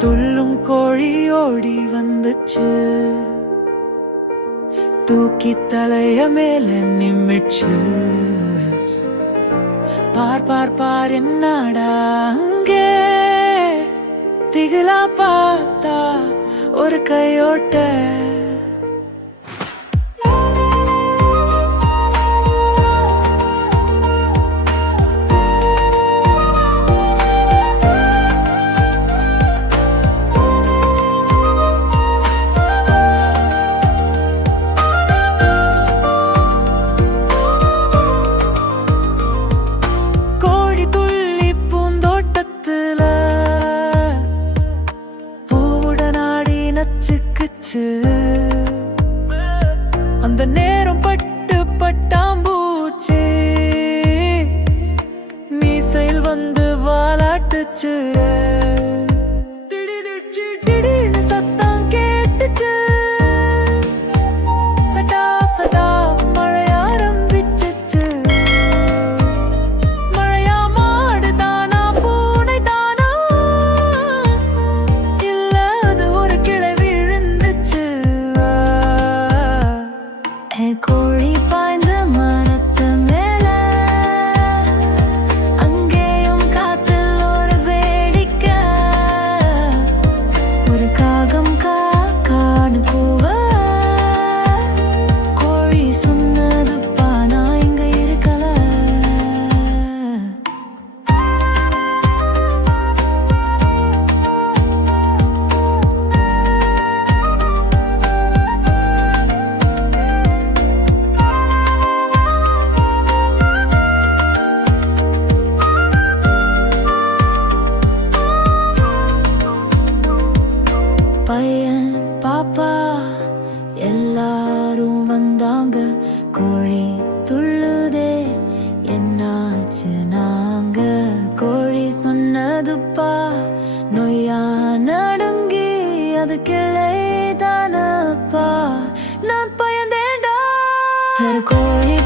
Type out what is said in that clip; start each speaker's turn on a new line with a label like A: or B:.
A: துள்ளும் கோழி ஓடி வந்துச்சு. தூக்கி தலைய மேல நிமிச்சு பார் பார் பார் என்னடா அங்கே? திகிலா பார்த்தா ஒரு கையோட்ட வாலாட்டுச்சு திடீர்னு சத்தம் கேட்டுச்சு. சட்டா சட்டா மழை ஆரம்பிச்சுச்சு. மழையா மாடு தானா பூனை தானா? இல்ல அது ஒரு கிளை விழுந்துச்சு.
B: கோழி பா கோழி துள்ளுதே. என்னாச்சு நாங்க? கோழி சொன்னதுப்பா. நொய்யா நடுங்கி அது கிளை தானப்பா நான் பயந்தேண்டா கோழி